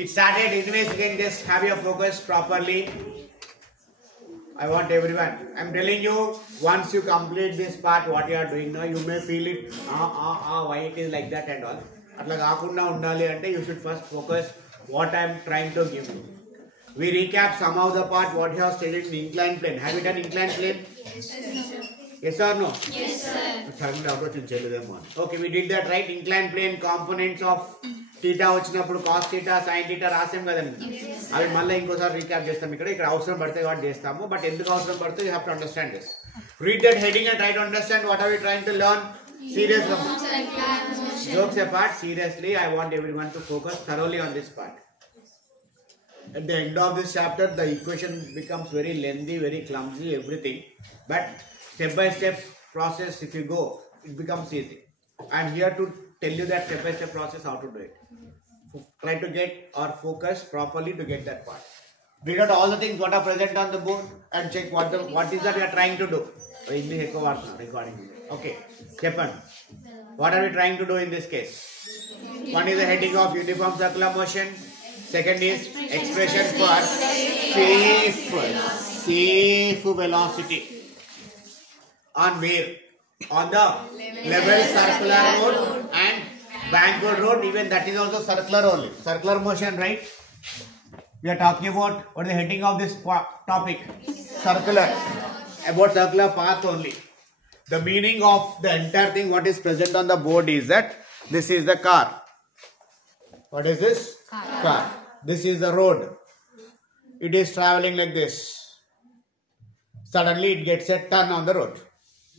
It started. Anyways, you can just have your focus properly. I want everyone. I'm telling you, once you complete this part, what you are doing now, you may feel it. Why it is like that and all. Atla kaakunda undali ante you should first focus what I am trying to give you. We recap some of the part what you have studied in inclined plane. Have you done inclined plane? Yes, sir. Yes or no? Yes, sir. Okay, we did that, right? Inclined plane components of theta వచ్చినప్పుడు cos theta sin theta రాసాం కదండి. అవి మళ్ళీ ఇంకోసారి recap చేస్తాం. ఇక్కడ అవసరం పడితే వాటి చేస్తాము. బట్ ఎందుకు అవసరం పడుతుంది, you have to understand this. Read that heading and try to understand what are we trying to learn. Seriously, jokes apart, seriously, I want everyone to focus thoroughly on this part. At the end of this chapter, the equation becomes very lengthy, very clumsy, everything. But step by step process, if you go, it becomes easy. I am here to tell you that step by step process how to do it. Try to get or focus properly to get that part. Read out all the things what are present on the board and check what is that we are trying to do. English recording. Okay, Chepan. What are we trying to do in this case? One is the heading of uniform circular motion. Second is expression for safe velocity. On where? On the level circular road and bankroad road. Even that is also circular only. Circular motion, right? We are talking about what is the heading of this topic? Circular. About circular path only. The meaning of the entire thing what is present on the board is that this is the car. What is this? Car. This is the road. It is traveling like this. Suddenly it gets a turn on the road.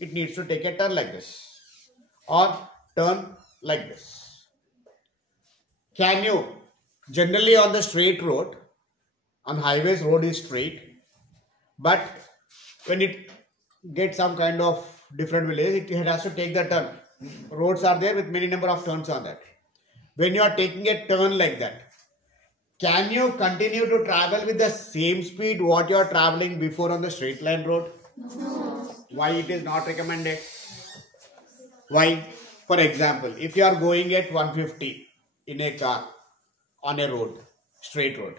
It needs to take a turn like this or turn like this. Can you, generally on the straight road, on highways road is straight, but when it gets some kind of different village, it has to take the turn. Roads are there with many number of turns on that. When you are taking a turn like that, can you continue to travel with the same speed what you are traveling before on the straight line road? No. Why it is not recommended? Why? For example, if you are going at 150 in a car on a road, straight road,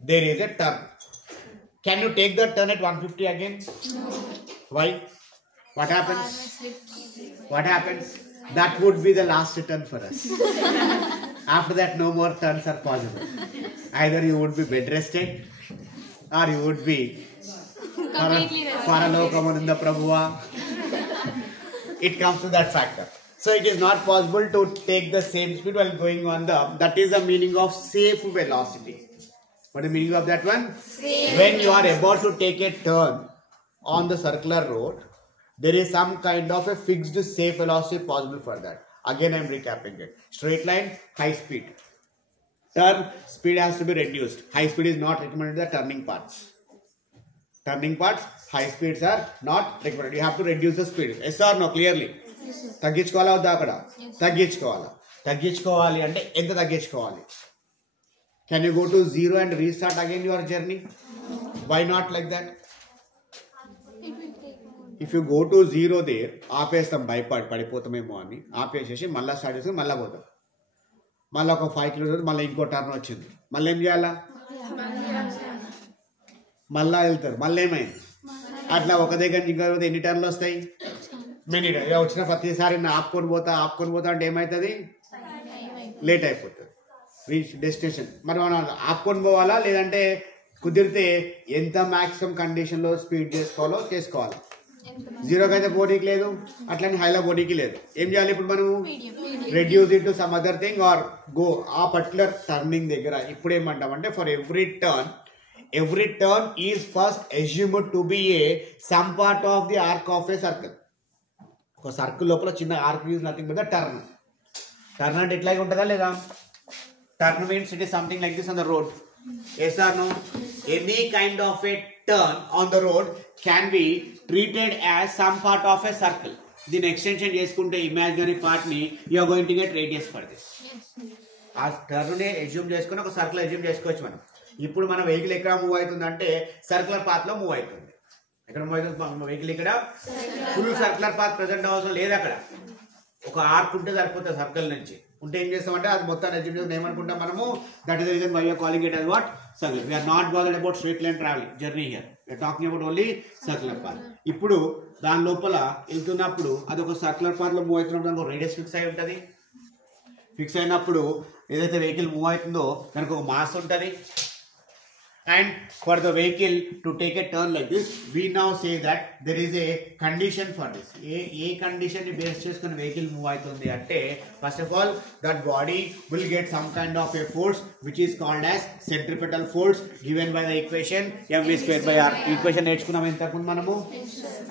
there is a turn. Can you take the turn at 150 again? No. Why? What happens? What happens? That would be the last turn for us. After that, no more turns are possible. Either you would be bed rested or you would be Paralokamananda Prabhuva. It comes to that factor. So it is not possible to take the same speed while going on the, that is the meaning of safe velocity. What is the meaning of that one? Safe. When you are about to take a turn on the circular road, there is some kind of a fixed safe velocity possible for that. Again, I am recapping it. Straight line, high speed. Turn, speed has to be reduced. High speed is not recommended in the turning parts. Turning parts, high speeds are not recommended. You have to reduce the speed. Yes or no? Clearly. తగ్గించుకోవాలా వద్దా అక్కడ? తగ్గించుకోవాలా. తగ్గించుకోవాలి అంటే ఎంత తగ్గించుకోవాలి? Can you go to 0 and restart again your journey? Why not like that? If you go to 0 there, ఆపేస్తాం పడిపోతామేమో అని ఆపేసేసి మళ్ళీ start చేసి మళ్ళీ పోతాం. మళ్ళీ ఒక 5 కిలోమీటర్స్ మళ్ళీ ఇంకో టర్న్ వచ్చింది. మళ్ళీ ఏం చేయాలా? మళ్ళీ వెళ్తారు. మళ్ళీ ఏమైంది? అట్లా ఒక దగ్గర ఇంకో ఎన్ని టర్న్లు వస్తాయి? Many turn. వచ్చిన ప్రతిసారి ఆపుకొని పోతా అంటే ఏమవుతుంది? లేట్ అయిపోతుంది. Reach destination. మరి మనం ఆపుకొని పోవాలా లేదంటే కుదిరితే ఎంత మ్యాక్సిమం కండిషన్లో స్పీడ్ చేసుకోవాలి. 0కి అయితే పోనీకి లేదు, అట్లనే హైలో పోనీకి లేదు. ఏం చేయాలి ఇప్పుడు మనము? Reduce it to some other thing or go ఆ పర్టికులర్ టర్నింగ్ దగ్గర. ఇప్పుడు ఏమంటామంటే for every turn is first assumed to be A some part of the ark of a circle. ఒక సర్కిల్ లోపల చిన్న arc is nothing but the turn. Turn అంటే ఎట్లాగే ఉంటుందా లేదా? Turn means it is something like this on the road. Yes or no? Any kind of a turn on the road can be treated as some part of a circle. Then extension చేసుకుంటే imaginary part ని you are going to get radius for this. ఆ turn ని assume చేసుకుని ఒక circle assume చేసుకోవచ్చు మనం. ఇప్పుడు మన వెహికల్ ఎక్కడ మూవ్ అవుతుంది అంటే సర్కులర్ పాత్ లో మూవ్ అవుతుంది. ఎక్కడ మూవ్ అవుతుంది వెహికల్? ఇక్కడ ఫుల్ సర్కులర్ పాత్ ప్రెజెంట్ అవసరం లేదు. అక్కడ ఒక ఆర్క్ ఉంటే సరిపోతుంది సర్కిల్ నుంచి. ఉంటే ఏం చేస్తామంటే అది మొత్తం అజ్యూమ్ ఏమనుకుంటాం మనము, that is the reason why we are calling it as what circular. We are not bothered about straight line traveling journey here. We are talking about only circular path. ఇప్పుడు దాని లోపల వెళ్తున్నప్పుడు అది ఒక సర్క్యులర్ పాత్ లో move అవుతున్నప్పుడు దానికి radius fix అయి ఉంటుంది. ఫిక్స్ అయినప్పుడు ఏదైతే వెహికల్ మూవ్ అవుతుందో దానికి ఒక మాస్ ఉంటుంది. And for the vehicle to take a turn like this, we now say that there is a condition for this. A condition ni base cheskoni vehicle move aitundi ante, first of all that body will get some kind of a force which is called as centripetal force given by the equation mv²r. equation నేర్చుకున్నాం ఇంతకు మనము.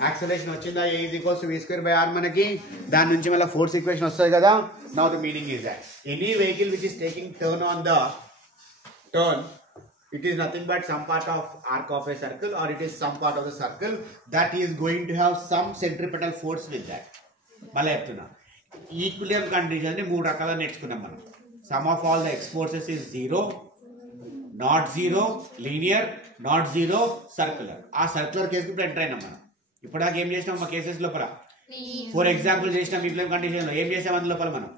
Acceleration వచ్చిందా, a is equals to v²r మనకి. దాని నుంచి మళ్ళీ force equation వస్తుంది కదా. Now the meaning is that any vehicle which is taking turn on the turn, it is nothing but some part of arc of a circle, or it is some part of the circle that is going to have some centripetal force with that. మళ్ళీ చెప్తున్నా, equilibrium condition ని మూడు రకాలుగా నేర్చుకున్నాం మనం. Some of all the X forces is zero, not zero, linear, not zero, circular. ఆ circular కేసుకి ఇప్పుడు ఎంటర్ అయినాం మనం. ఇప్పుడు దాకా ఏం చేసినాం మా కేసెస్ లోపల? ఫర్ ఎగ్జాంపుల్ చేసినాం ఈక్విలిబ్రియం కండిషన్ లో. ఏం చేసాం అందులో లోపల మనం?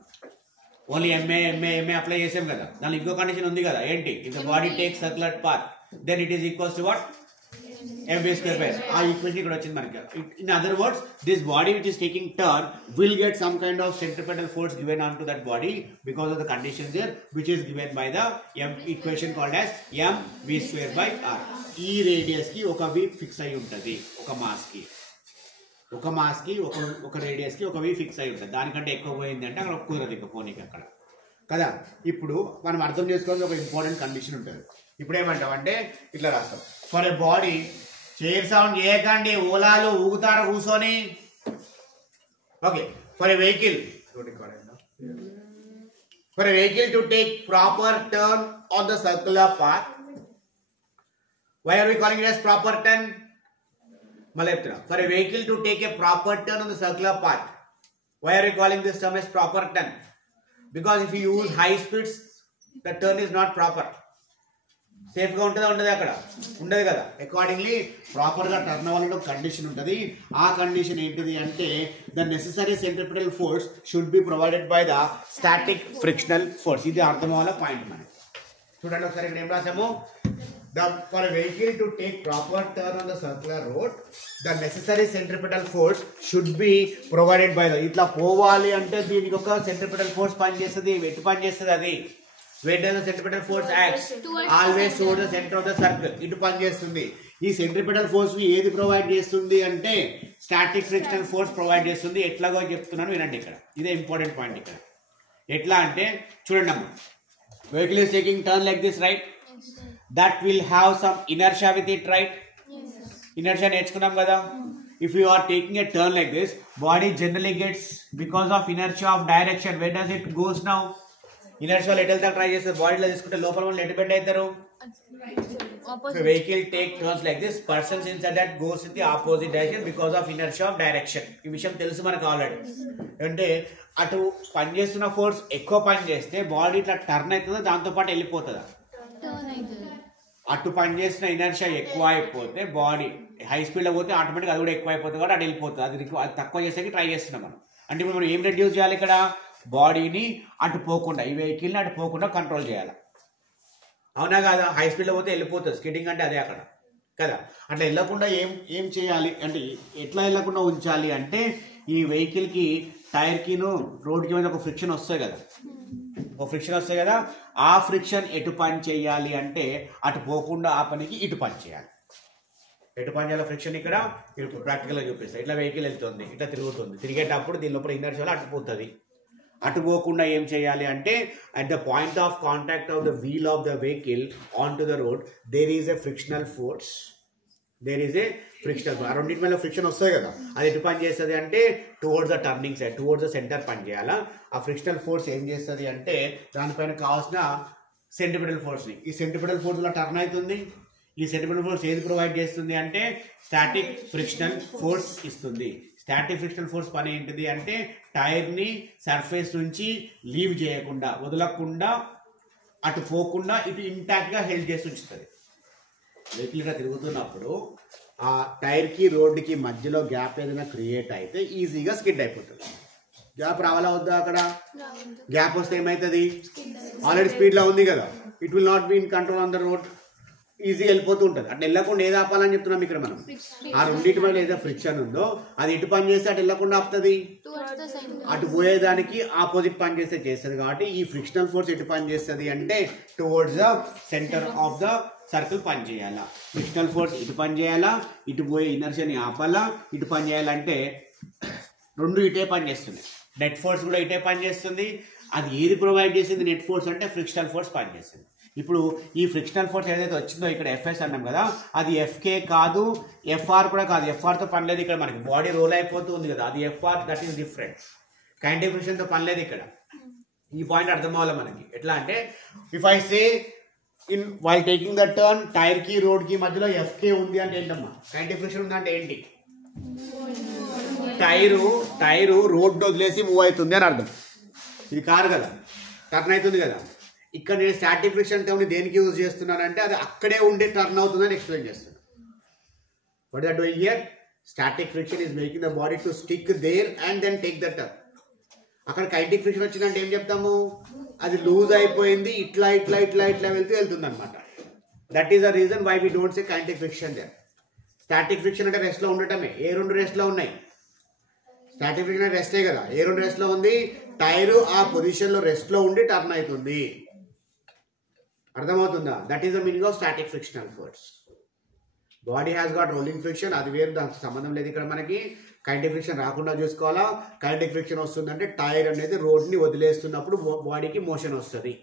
ఓన్లీ ఎంఏ అప్లై చేసాం కదా. దాని ఇంకో కండిషన్ ఉంది కదా, ఏంటి? If the body take circular path then it is equals to what? mv²r. ఆ ఈక్వేషన్ ఇక్కడ వచ్చింది మనకి. In other words, this body which is taking turn will get some kind of centripetal force given on to that body because of the condition there which is given by the equation called as mv²r. ఈ radius కి ఒక వి fix అయి ఉంటుంది, ఒక mass కి ఒక radius కి ఒక వి ఫిక్స్ అయి ఉంటుంది. దానికంటే ఎక్కువ పోయింది అంటే అక్కడ కుదరదు ఇక పోనీకి అక్కడ కదా. ఇప్పుడు మనం అర్థం చేసుకోవాల్సిన ఒక ఇంపార్టెంట్ కండిషన్ ఉంటుంది. ఇప్పుడు ఏమంటాం అంటే ఇట్లా రాస్తాం, for a body, chair sound చేయకండి, ఓలాలు ఊగుతారు కూర్చొని. Okay, for a vehicle to take proper turn on the circular path, why are we calling it as proper turn? For a vehicle to take a proper turn on the circular path, why are we calling this term as proper turn? Because if you use high speeds, the turn is not proper. Safe గా ఉంటుందా? ఉండదు, అక్కడ ఉండదు కదా. Accordingly proper గా turn అవ్వాలంటే ఒక condition ఉంటుంది. ఆ కండిషన్ ఏంటిది అంటే the necessary centripetal force should be provided by the static frictional force. ఇది అర్థం అవ్వాల పాయింట్ మనకి. చూడండి ఒకసారి ఇక్కడ ఏం రాసాము. For a vehicle to take proper turn on the circular road, the necessary centripetal force should be provided by the. ఇట్లా పోవాలి అంటే దీనికి ఒక centripetal force పనిచేస్తుంది. ఎటు పనిచేస్తుంది అది? Where does the centripetal force act? Always towards the center of the circle. ఇటు పనిచేస్తుంది. ఈ centripetal force ని ఏది ప్రొవైడ్ చేస్తుంది అంటే స్టాటిక్ ఫ్రిక్షనల్ ఫోర్స్ ప్రొవైడ్ చేస్తుంది. ఎట్లాగో చెప్తున్నాను వినండి ఇక్కడ. ఇదే ఇంపార్టెంట్ పాయింట్ ఇక్కడ. ఎట్లా అంటే చూడండి అమ్మ, vehicle is taking turn like this, right? That will have some inertia with it, right? Inertia నేర్చుకున్నాం కదా. If you are taking a turn like this, body generally gets, because of inertia of direction, where does it goes now? Inertia ఎటు వెళ్తా try చేస్తారు, బాడీలో తీసుకుంటే లోపల వాళ్ళు ఎటు బెండ్ అవుతారు? So vehicle take turns like this, persons inside that goes in the opposite direction because of inertia of direction. ఈ విషయం తెలుసు మనకు ఆల్రెడీ. అంటే అటు పనిచేస్తున్న ఫోర్స్ ఎక్కువ పని చేస్తే బాడీ ఇట్లా టర్న్ అవుతుందా, దాంతో పాటు వెళ్ళిపోతుందా? అటు పనిచేసిన ఇనర్షియా ఎక్కువ అయిపోతే బాడీ హై స్పీడ్ లో పోతే ఆటోమేటిక్ అది కూడా ఎక్కువ అయిపోతుంది కాబట్టి అటు వెళ్ళిపోతుంది. అది తక్కువ చేసేకి ట్రై చేస్తున్నాం మనం. అంటే ఇప్పుడు మనం ఏం రెడ్యూస్ చేయాలి ఇక్కడ? బాడీని అటు పోకుండా, ఈ వెహికల్ని అటు పోకుండా కంట్రోల్ చేయాలి. అవునా కాదా? హై స్పీడ్ లో పోతే వెళ్ళిపోతుంది. స్కిడ్డింగ్ అంటే అదే అక్కడ కదా. అట్లా వెళ్ళకుండా ఏం చేయాలి అంటే, ఎట్లా వెళ్ళకుండా ఉంచాలి అంటే ఈ వెహికల్ కి టైర్ కిను రోడ్కి మీద ఒక ఫ్రిక్షన్ వస్తాయి కదా, ఒక ఫ్రిక్షన్ వస్తాయి కదా. ఆ ఫ్రిక్షన్ ఎటు పని చేయాలి అంటే అటు పోకుండా ఆ పనికి ఇటు పని చేయాలి. ఎటు పని చేయాలి ఫ్రిక్షన్ ఇక్కడ ప్రాక్టికల్ గా చూపిస్తాయి. ఇట్లా వెహికల్ వెళ్తుంది, ఇట్లా తిరుగుతుంది, తిరిగేటప్పుడు దీని లోపల ఇనర్షియా అటు పోతుంది. అటు పోకుండా ఏం చేయాలి అంటే at the point of contact of the wheel of the vehicle on to the road there is a frictional force. ఆ రెండింటి మీద ఫ్రిక్షన్ వస్తాయి కదా, అది ఎటు పని చేస్తుంది అంటే towards the turning side, towards the centre పని చేయాలా. ఆ ఫ్రిక్షనల్ ఫోర్స్ ఏం చేస్తుంది అంటే దానిపైన కావాల్సిన సెంటిపిటల్ ఫోర్స్ని, ఈ సెంటిపిటల్ ఫోర్స్ ఇలా టర్న్ అవుతుంది. ఈ సెంటిపిటల్ ఫోర్స్ ఏది ప్రొవైడ్ చేస్తుంది అంటే స్టాటిక్ ఫ్రిక్షనల్ ఫోర్స్ ఇస్తుంది. స్టాటిక్ ఫ్రిక్షనల్ ఫోర్స్ పని ఏంటిది అంటే టైర్ని సర్ఫేస్ నుంచి లీవ్ చేయకుండా, వదలకుండా, అటు పోకుండా ఇటు ఇంటాక్ట్గా హెల్ప్ చేసి ఉంచుతుంది. వెహికల్గా తిరుగుతున్నప్పుడు ఆ టైర్కి రోడ్డుకి మధ్యలో గ్యాప్ ఏదైనా క్రియేట్ అయితే ఈజీగా స్కిడ్ అయిపోతుంది. గ్యాప్ రావాలా వద్దా? అక్కడ గ్యాప్ వస్తే ఏమవుతుంది? ఆల్రెడీ స్పీడ్లో ఉంది కదా, it will not be in control on the road, easy వెళ్ళిపోతూ ఉంటుంది. అట్లా వెళ్ళకుండా ఏది ఆపాలని చెప్తున్నాం ఇక్కడ మనం. ఆ రెండింటి వల్ల ఏదో ఫ్రిక్షన్ ఉందో అది ఇటు పని చేస్తే అటు వెళ్ళకుండా ఆపుతుంది, అటు పోయేదానికి ఆపోజిట్ పని చేస్తే చేస్తుంది. కాబట్టి ఈ ఫ్రిక్షనల్ ఫోర్స్ ఎటు పని చేస్తుంది అంటే towards the centre of the circle పని చేయాలా. ఫ్రిక్షనల్ ఫోర్స్ ఇటు పని చేయాలా, ఇటు పోయే ఇనర్షియాని ఆపాలా. ఇటు పని చేయాలంటే రెండు ఇటే పని చేస్తుంది. నెట్ ఫోర్స్ కూడా ఇటే పని చేస్తుంది. అది ఏది ప్రొవైడ్ చేసింది? నెట్ ఫోర్స్ అంటే ఫ్రిక్షనల్ ఫోర్స్ పని చేస్తుంది. ఇప్పుడు ఈ ఫ్రిక్షనల్ ఫోర్స్ ఏదైతే వచ్చిందో ఇక్కడ ఎఫ్ఎస్ అన్నాం కదా, అది ఎఫ్కే కాదు, ఎఫ్ఆర్ కూడా కాదు. ఎఫ్ఆర్తో పని లేదు ఇక్కడ, మనకి బాడీ రోల్ అయిపోతూ ఉంది కదా, అది FR, that is different. Kinetic ఫ్రిక్షన్తో పని లేదు ఇక్కడ. ఈ పాయింట్ అర్థం అవ్వాలి మనకి. ఎట్లా అంటే if I say in while taking the turn tyre కి రోడ్ కి మధ్యలో ఎఫ్కే ఉంది అంటే ఏంటమ్మా? కైనెటిక్ ఫ్రిక్షన్ ఉంది అంటే ఏంటి? టైరు రోడ్ వదిలేసి మూవ్ అవుతుంది అని అర్థం. ఇది కారు కదా, టర్న్ అవుతుంది కదా. ఇక్కడ నేను స్టాటిక్ ఫ్రిక్షన్ టర్మ్ దేనికి యూజ్ చేస్తున్నానంటే అది అక్కడే ఉండే టర్న్ అవుతుందని ఎక్స్ప్లెయిన్ చేస్తున్నాను. What are doing here? Static friction is making the body to stick there and then take the turn. అక్కడ కైనెటిక్ ఫ్రిక్షన్ వచ్చిందంటే ఏం చెప్తాము? అది లూజ్ అయిపోయింది, ఇట్లా ఇట్లా ఇట్లా ఇట్లా వెళ్తుంది అనమాట. That is the reason why we don't say kinetic friction there. Static friction అంటే రెస్ట్ లో ఉండటమే. ఏ రెండు రెస్ట్ లో ఉన్నాయి? స్టాటిక్ ఫ్రిక్షన్ రెస్టే కదా. ఏ రెండు రెస్ట్ లో ఉంది? టైరు ఆ పొజిషన్ లో రెస్ట్ లో ఉండి టర్న్ అవుతుంది. అర్థమవుతుందా? That is the meaning of static frictional force. Body has got rolling friction, అది వేరు, దానికి సంబంధం లేదు ఇక్కడ మనకి. కైనెటిక్ ఫ్రిక్షన్ రాకుండా చూసుకోవాలా. కైనెటిక్ ఫ్రిక్షన్ వస్తుందంటే టైర్ అనేది రోడ్ ని వదిలేస్తున్నప్పుడు బాడీకి మోషన్ వస్తుంది.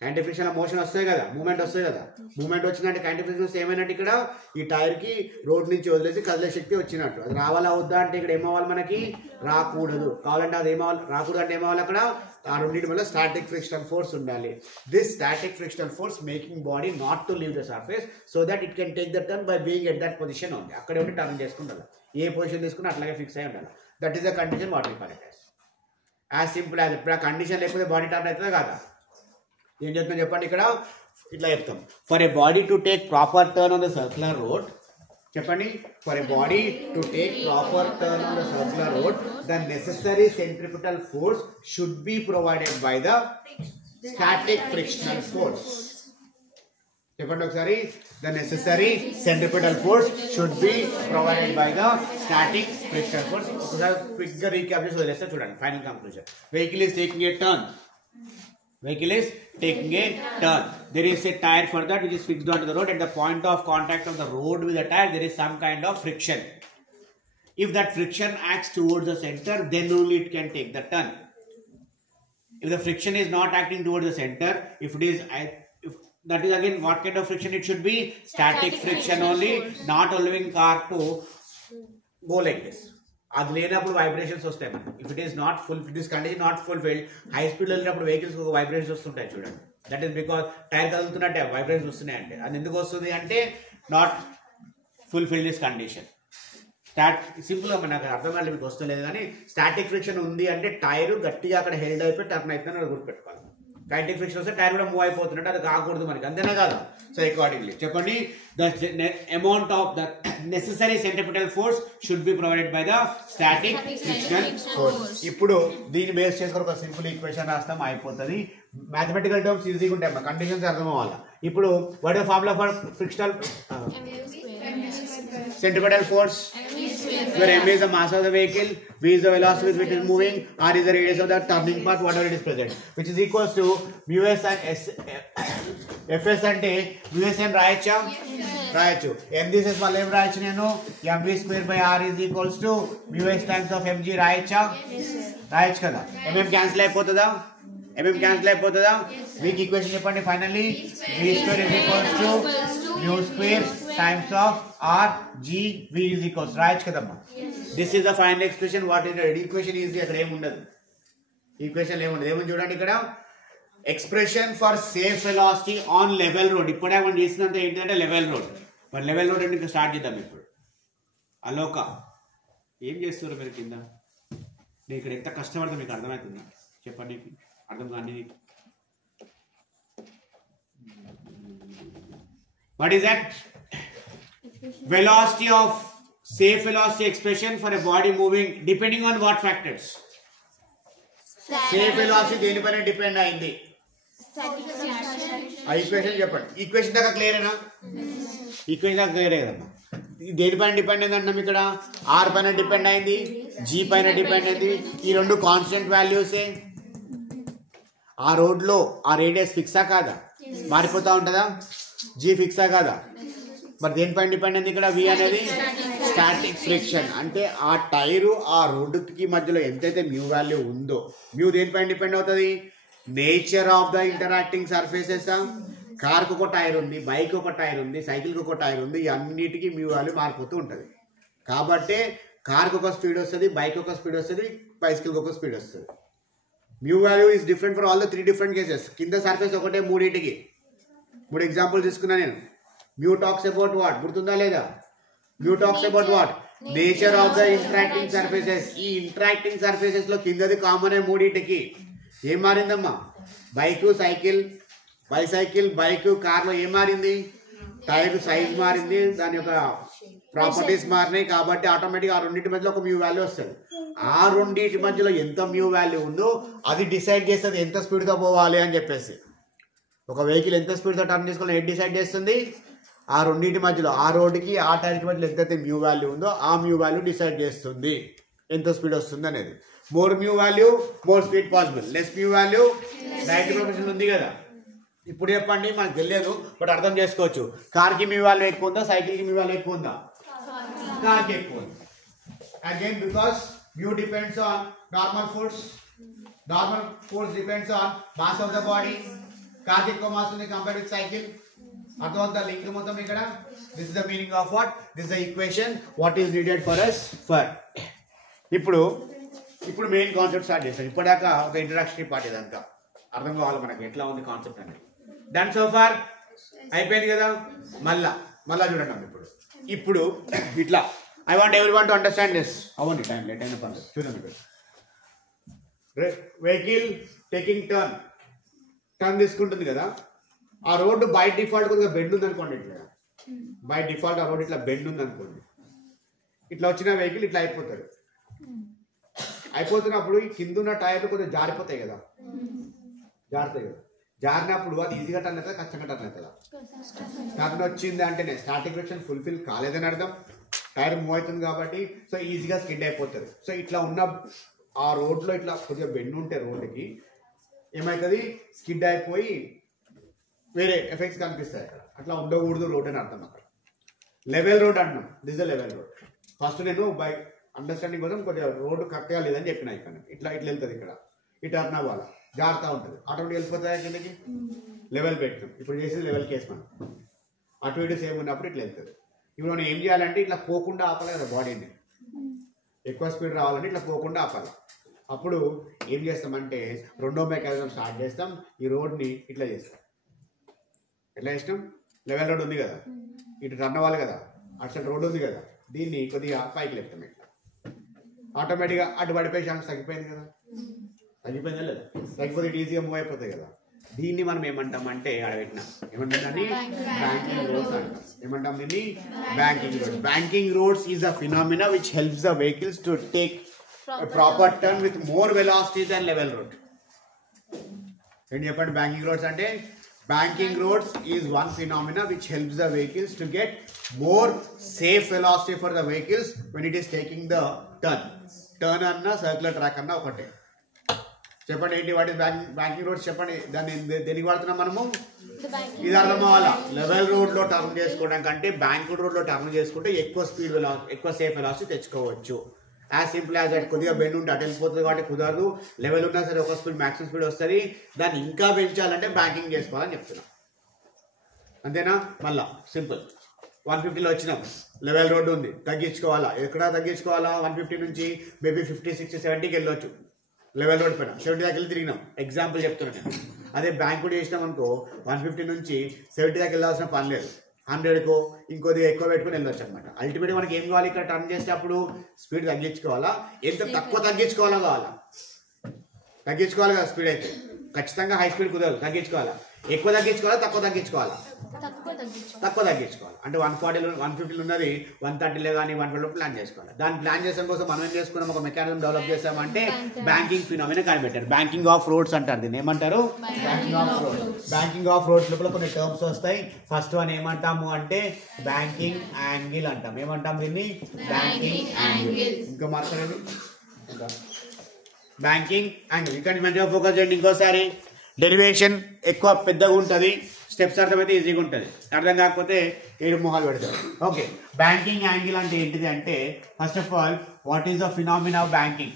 కైనెటిక్ ఫ్రిక్షన్ మోషన్ వస్తాయి కదా, మూమెంట్ వస్తాయి కదా. మూమెంట్ వచ్చినట్టు కైనెటిక్ ఫ్రిక్షన్ వస్తే ఏమైనట్టు? ఇక్కడ ఈ టైర్ కి రోడ్ నుంచి వదిలేసి కదిలే శక్తి వచ్చినట్టు. అది రావాలా వద్దా అంటే ఇక్కడ ఏమవ్వాలి మనకి? రాకూడదు. కావాలంటే అది ఏమవ్వాలి? రాకూడదు అంటే ఏమవ్వాలి? అక్కడ ఆ రెండింటి వల్ల స్టాటిక్ ఫ్రిక్షనల్ ఫోర్స్ ఉండాలి. This static frictional force making body not to leave the surface so that it can take the turn by being at that position ఉంది. అక్కడే ఉండి టర్న్ చేసుకుంటారు. ఏ పొజిషన్ తీసుకుని అట్లాగే ఫిక్స్ అయి ఉండాలి. That is the condition what we call it as simple as. ఇప్పుడు ఆ కండిషన్ లేకపోతే బాడీ టర్న్ అవుతుందా కాదా? ఏం చెప్తాం చెప్పండి ఇక్కడ? ఇట్లా చెప్తాం. For a body to take proper turn on the circular road, చెప్పండి, for a body to take proper turn on the circular road the necessary centripetal force should be provided by the static frictional force. చెప్పండి ఒకసారి. The necessary centripetal force should be provided by the static frictional force. ఒకసారి quick గా recap చేసి వదిలేస్తే చూడండి. Final conclusion. Vehicle is taking a turn. Vehicle is taking a turn. There is a tire for that which is fixed onto the road. At the point of contact of the road with the tire, there is some kind of friction. If that friction acts towards the center, then only it can take the turn. If the friction is not acting towards the center, if that is again what kind of friction it should be? Static friction only, not allowing car to go like this. అది లేనప్పుడు vibrations వస్తాయి మనకి. If it is not full, this condition not fulfilled, high speed వెళ్ళినప్పుడు vehicles vibrations వస్తుంటాయి చూడండి. That is because tyre కదులుతున్నట్టే vibrations వస్తున్నాయి. అంటే అది ఎందుకు వస్తుంది అంటే not fulfil this condition. Simple గా నాకు అర్థం కాలేదు, మీకు వస్తలేదు కానీ స్టాటిక్ ఫ్రిక్షన్ ఉంది అంటే టైర్ గట్టిగా అక్కడ హెల్డ్ అయిపోయి టర్న్ అవుతుందని అది గుర్తుపెట్టుకోవాలి. కైనెటిక్ ఫ్రిక్షన్ వస్తే టైర్ కూడా మూవ్ అయిపోతున్నట్టు, అది కాకూడదు మనకి, అంతేనా కాదా? సో అకార్డింగ్లీ చెప్పండి, the amount of the necessary centripetal force should be provided by the static frictional force. ఇప్పుడు దీన్ని బేస్ చేసుకొని ఒక సింపుల్ ఈక్వేషన్ రాస్తాం, అయిపోతుంది. మ్యాథమెటికల్ టర్మ్స్ ఈజీగా ఉంటాయి, మా కండిషన్స్ అర్థం అవ్వాలి. ఇప్పుడు what is formula for frictional centripetal force, where m is the mass of the vehicle, v is the velocity with which it is moving, r is the radius of the turning path, whatever it is present, which is equals to mu s and s. fs అంటే mu s అని రాయొచ్చా? రాయొచ్చు. m this is మళ్ళీ ఏం రాయొచ్చు నేను? mv square by r is equals to mu s times of mg రాయొచ్చా? రాయొచ్చు కదా. mm cancel అయిపోతుందా? క్యాన్సిల్ అయిపోతుందా? వీక్ ఈక్వేషన్ చెప్పండి finally. v square is equals to mu square times of r g v is equals రాయొచ్చు కదమ్మా. This is the final expression. What is the equation? Easy, అక్కడ ఏముండదు, equation ఏముండదు. ఏముంది చూడండి ఇక్కడ, expression for safe velocity on level road. ఇప్పుడే మనం చేసినంత ఏంటంటే లెవెల్ రోడ్. మరి లెవెల్ రోడ్ అంటే స్టార్ట్ చేద్దాం ఇప్పుడు. అలోక ఏం చేస్తున్నారు మీరు కింద? నేను ఇక్కడ ఎంత కష్టపడతా మీకు అర్థమవుతుంది చెప్పండి, అర్థం కాని. What is that? Velocity of safe velocity expression for a body moving depending on what factors? Safe velocity దేనిపైన డిపెండ్ అయింది? ఆ ఈక్వేషన్ చెప్పండి. ఈక్వేషన్ దాకా క్లియరేనా? ఈక్వేషన్ దాకా క్లియరే కదమ్మా. దేనిపైన డిపెండ్ అయింది అంటున్నాం ఇక్కడ? ఆర్ పైన డిపెండ్ అయింది, జీ పైన డిపెండ్ అయింది. ఈ రెండు కాన్స్టెంట్ వాల్యూసే. ఆ రోడ్లో ఆ రేడియస్ ఫిక్సా కాదా? మారిపోతా ఉంటుందా? జీ ఫిక్సా కాదా? మరి దేనిపైన డిపెండ్ అయింది ఇక్కడ? వి అనేది స్టాటిక్ ఫ్రిక్షన్. అంటే ఆ టైరు ఆ రోడ్డుకి మధ్యలో ఎంతైతే మ్యూ వాల్యూ ఉందో, మ్యూ దేనిపైన డిపెండ్ అవుతుంది? Nature of the interacting surfaces. కార్కి ఒక టైర్ ఉంది, బైక్ ఒక టైర్ ఉంది, సైకిల్కి ఒక టైర్ ఉంది, అన్నిటికీ మ్యూ వాల్యూ మారిపోతూ ఉంటుంది. కాబట్టి కార్కి ఒక స్పీడ్ వస్తుంది, బైక్ ఒక స్పీడ్ వస్తుంది, బైసికల్కి ఒక స్పీడ్ వస్తుంది. Mu value is different for all the 3 different cases. కింద సర్ఫేస్ ఒకటే మూడింటికి. 3 ఎగ్జాంపుల్ తీసుకున్నా నేను. Mu talks about what? గుర్తుందా లేదా? Mu talks about what? Nature of the interacting surfaces. ఈ ఇంటరాక్టింగ్ సర్ఫేసెస్ లో కిందది కామన్ మూడింటికి. ఏం మారిందమ్మా? బైక్, సైకిల్, బైసైకిల్, బైక్, కార్లో ఏం మారింది? టైర్ సైజ్ మారింది, దాని యొక్క ప్రాపర్టీస్ మారినాయి. కాబట్టి ఆటోమేటిక్గా ఆ రెండింటి మధ్యలో ఒక మ్యూ వాల్యూ వస్తుంది. ఆ రెండింటి మధ్యలో ఎంత మ్యూ వాల్యూ ఉందో అది డిసైడ్ చేస్తుంది ఎంత స్పీడ్తో పోవాలి అని చెప్పేసి. ఒక వెహికల్ ఎంత స్పీడ్తో టర్న్ చేసుకోవాలని ఏది డిసైడ్ చేస్తుంది? ఆ రెండింటి మధ్యలో, ఆ రోడ్డుకి ఆ టైర్కి మధ్యలో ఎంతైతే మ్యూ వాల్యూ ఉందో ఆ మ్యూ వాల్యూ డిసైడ్ చేస్తుంది ఎంత స్పీడ్ వస్తుంది అనేది. More mu value more speed possible, less mu value direct profession ఉంది కదా. ఇప్పుడు చెప్పండి, మనకు తెలియదు బట్ అర్థం చేసుకోవచ్చు. కార్కి మ్యూ వాల్యూ ఎక్కువ ఉందా, సైకిల్కి మ్యూ వాల్యూ ఎక్కువ ఉందా? కార్కి ఎక్కువ ఉంది. Again because mu depends on normal force. Normal force depends on mass of the body. కార్కి ఎక్కువ మాస్ ఉంది కంపేర్డ్ విత్ సైకిల్. అర్థవంత లింక్ మొత్తం ఇక్కడ. This is the meaning of what? This is the equation what is needed for us for. ఇప్పుడు main concept start చేస్తాం. ఇప్పటిదాకా ఒక ఇంట్రడక్షన్ పార్ట్ ఇదంతా అర్థం కావాలి మనకి ఎట్లా ఉంది కాన్సెప్ట్ అనేది. డన్ సో ఫార్ అయిపోయింది కదా. మళ్ళా చూడండి. ఇప్పుడు ఇట్లా I want every one to understand this. అవ్వండి, టైం లేట్ అయిన పర్లేదు. చూడండి, వెహికల్ టేకింగ్ టర్న్ తీసుకుంటుంది కదా. ఆ రోడ్డు బై డిఫాల్ట్ కొద్దిగా బెండ్ ఉంది అనుకోండి. ఇట్లా బై డిఫాల్ట్ ఆ రోడ్ ఇట్లా బెండ్ ఉంది అనుకోండి. ఇట్లా వచ్చిన వెహికల్ ఇట్లా అయిపోతున్నప్పుడు ఈ కింద ఉన్న టైర్లు కొద్దిగా జారిపోతాయి కదా. జారినప్పుడు అది ఈజీగా టర్న్ అవుతుంది, కష్టంగా టర్న్ అవుతుందా? టర్న్ వచ్చింది అంటేనే స్టాటిక్ ఫ్రిక్షన్ ఫుల్ఫిల్ కాలేదని అర్థం. టైర్ మూవ్ అవుతుంది కాబట్టి సో ఈజీగా స్కిడ్ అయిపోతుంది. సో ఇట్లా ఉన్న ఆ రోడ్లో ఇట్లా కొద్దిగా బెండ్ ఉంటే రోడ్డుకి ఏమవుతుంది? స్కిడ్ అయిపోయి వేరే ఎఫెక్ట్స్ కనిపిస్తాయి అక్కడ. అట్లా ఉండకూడదు రోడ్ అని అర్థం. అక్కడ లెవెల్ రోడ్ అంటున్నాం. This is the level road. First నేను బై అండర్స్టాండింగ్ కోసం కొద్దిగా రోడ్డు కరెక్ట్గా లేదని చెప్పిన. ఇక్కడ ఇట్లా వెళ్తుంది, ఇక్కడ ఈ టర్న్ అవ్వాలి, జాగ్రత్త ఉంటుంది, ఆటోమేటిక్ వెళ్ళిపోతాయి కిందకి. లెవెల్ పెట్టినాం. ఇప్పుడు చేసేది లెవెల్ కేసు. మనం అటు ఇటు సేమ్ ఉన్నప్పుడు ఇట్లా వెళ్తుంది. ఇప్పుడు మనం ఏం చేయాలంటే ఇట్లా పోకుండా ఆపాలి కదా బాడీని. ఎక్కువ స్పీడ్ రావాలంటే ఇట్లా పోకుండా ఆపాలి. అప్పుడు ఏం చేస్తామంటే రెండో మెకానిజం స్టార్ట్ చేస్తాం. ఈ రోడ్ని ఇట్లా చేస్తాం. ఎట్లా చేసినాం? లెవెల్ రోడ్ ఉంది కదా, ఇటు టర్న్ అవ్వాలి కదా, అటు సైడ్ రోడ్ ఉంది కదా, దీన్ని కొద్దిగా పైకి లేపుతాం. ఇట్లా ఆటోమేటిక్గా అటు పడిపోయే ఛాన్స్ తగ్గిపోయింది కదా. తగ్గిపోయిందా లేదా? తగ్గిపోతే ఇటు ఈజీగా మూవ్ అయిపోతాయి కదా. దీన్ని మనం ఏమంటామంటే అడగట్టినా ఏమంటాం? దాన్ని బ్యాంకింగ్ రోడ్స్ అంటాం. ఏమంటాం దీన్ని? Banking roads. Banking roads is a phenomena which helps the vehicles to take proper turn with more velocity than level road. ఏంటి చెప్పండి? బ్యాంకింగ్ రోడ్స్ అంటే banking roads is one phenomena which helps the vehicles to get more safe velocity for the vehicles when it is taking the turn anna circular track anna okate చెప్పండి. ఏంటి what is banking roads? చెప్పండి. దాన్ని దేనికి వాడుతున్నాం మనము? ఇది అర్థం అవ్వాలా. లెవెల్ రోడ్ లో టర్న్ చేసుకోవడం కంటే బ్యాంకింగ్ రోడ్ లో టర్న్ చేసుకుంటే ఎక్కువ సేఫ్ వెలాసిటీ తెచ్చుకోవచ్చు. As simple as that. కొద్దిగా బెండ్ ఉంటే అటు వెళ్ళిపోతుంది కాబట్టి కుదరదు. లెవెల్ ఉన్నా సరే ఒక స్పీడ్ మ్యాక్సిమం స్పీడ్ వస్తుంది. దాన్ని ఇంకా పెంచాలంటే బ్యాంకింగ్ చేసుకోవాలని చెప్తున్నా. అంతేనా? మళ్ళా సింపుల్. 150లో వచ్చినాం, లెవెల్ రోడ్డు ఉంది, తగ్గించుకోవాలా. ఎక్కడ తగ్గించుకోవాలా? 150 నుంచి మేబీ 50, 60, 70కి వెళ్ళొచ్చు. లెవెల్ రోడ్ పైన 70 దాకా వెళ్ళి తిరిగినాం. ఎగ్జాంపుల్ చెప్తున్నాను నేను. అదే బ్యాంక్ కూడా చేసినాం అనుకో, 150 నుంచి 70 దాకా వెళ్ళాల్సిన పని లేదు. 100కో ఇంకొద్దిగా ఎక్కువ పెట్టుకుని వెళ్ళొచ్చు అనమాట. అల్టిమేట్గా మనకి ఏం కావాలి? ఇక్కడ టర్న్ చేసేటప్పుడు స్పీడ్ తగ్గించుకోవాలా, ఎంత తక్కువ తగ్గించుకోవాలా కావాలా? తగ్గించుకోవాలి కదా స్పీడ్. అయితే ఖచ్చితంగా హై స్పీడ్ కుదరదు, తగ్గించుకోవాలా. ఎక్కువ తగ్గించుకోవాలా తక్కువ తగ్గించుకోవాలా? తక్కువ తగ్గించుకోవాలి. అంటే 140 150 ఉన్నది 130లో కానీ 120 ప్లాన్ చేసుకోవాలి. దాన్ని ప్లాన్ చేసడం కోసం మనం ఏం చేసుకున్నాం, ఒక మెకానిజం డెవలప్ చేసామంటే బ్యాంకింగ్ ఫినామినా కనిపెట్టారు. బ్యాంకింగ్ ఆఫ్ రోడ్స్ అంటారు దీన్ని. ఏమంటారు? Banking of roads. Banking of roads లోపల కొన్ని టర్మ్స్ వస్తాయి. ఫస్ట్ వన్ ఏమంటాము అంటే బ్యాంకింగ్ యాంగిల్ అంటాం. ఏమంటాం దీన్ని? Banking angle. ఇంకా మాట్లాడేది బ్యాంకింగ్ యాంగిల్. ఇక్కడ మంచిగా ఫోకస్ చేయండి. ఇంకోసారి డెరివేషన్ ఎక్కువ పెద్దగా ఉంటుంది, స్టెప్స్ అర్థమైతే ఈజీగా ఉంటుంది, అర్థం కాకపోతే 7 మొహాలు పెడతారు. ఓకే, బ్యాంకింగ్ యాంగిల్ అంటే ఏంటిది అంటే first of all what is the phenomena of banking?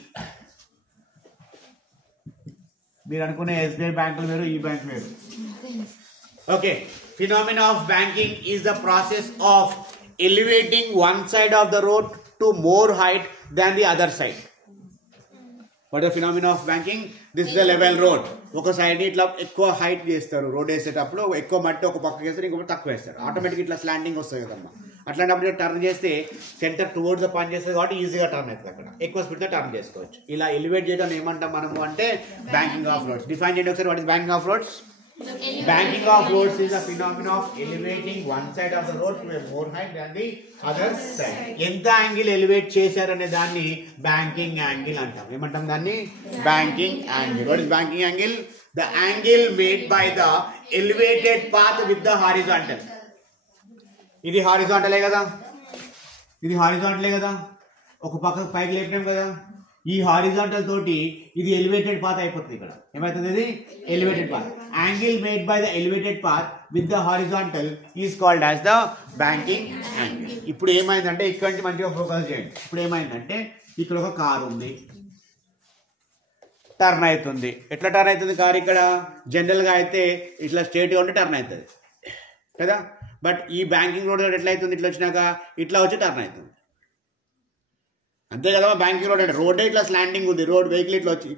మీరు అనుకునే ఎస్బీఐ బ్యాంకులు వేరు, ఈ బ్యాంక్ వేరు. Okay, phenomena of banking is the process of elevating one side of the road to more height than the other side. What the phenomena of banking? This is the level road. ఒక side ని ఇట్లా ఎక్కువ height చేస్తారు, road వేసేటప్పుడు ఎక్కువ మట్టి ఒక పక్కకి వేస్తారు, ఇంకొక తక్కువ వేస్తారు, ఆటోమేటిక్ ఇట్లా స్లాండింగ్ వస్తుంది కదమ్మా. అట్లాంటప్పుడు టర్న్ చేస్తే సెంటర్ టువర్డ్స్ ద పని చేస్తుంది కాబట్టి ఈజీగా టర్న్ అవుతుంది, అక్కడ ఎక్కువ స్పీడ్తో టర్న్ చేసుకోవచ్చు. ఇలా ఎలివేట్ చేయడం ఏమంటాం మనము అంటే బ్యాంకింగ్ ఆఫ్ రోడ్స్. డిఫైన్ చేయండి ఒకసారి, what is banking of roads? Banking of roads is a phenomenon of elevating one side of the road to a more height than the other side. ఎంత angle elevate చేశారనే దాన్ని banking angle అంటాం. ఏమంటాం దాన్ని? Banking angle. What is banking angle? The angle made by the elevated path with the horizontal. ఇది హారిజాంటలే కదా, ఇది హారిజాంటలే కదా, ఒక పక్కకు పైకి లేపినాం కదా. ఈ హారిజాంటల్ తోటి ఇది ఎలివేటెడ్ పాత్ అయిపోతుంది. ఇక్కడ ఏమైతుంది? ఇది elevated path. Angle made by the elevated path with the horizontal is called as the banking angle. ఇప్పుడు ఏమైందంటే ఇక్కడ నుంచి మంచిగా ఫోకస్ చేయండి. ఇప్పుడు ఏమైందంటే ఇక్కడ ఒక కార్ ఉంది, టర్న్ అవుతుంది. ఎట్లా టర్న్ అవుతుంది కార్? ఇక్కడ జనరల్గా అయితే ఇట్లా స్ట్రేట్గా ఉంటే టర్న్ అవుతుంది కదా, బట్ ఈ బ్యాంకింగ్ రోడ్ ఎట్లా అవుతుంది? ఇట్లా వచ్చినాక ఇట్లా వచ్చి టర్న్ అవుతుంది, అంతే కదా. బ్యాంకింగ్ రోడ్ అంటే రోడ్డే ఇట్లా స్లాండింగ్ ఉంది, రోడ్ వెహికల్ ఇట్లా వచ్చి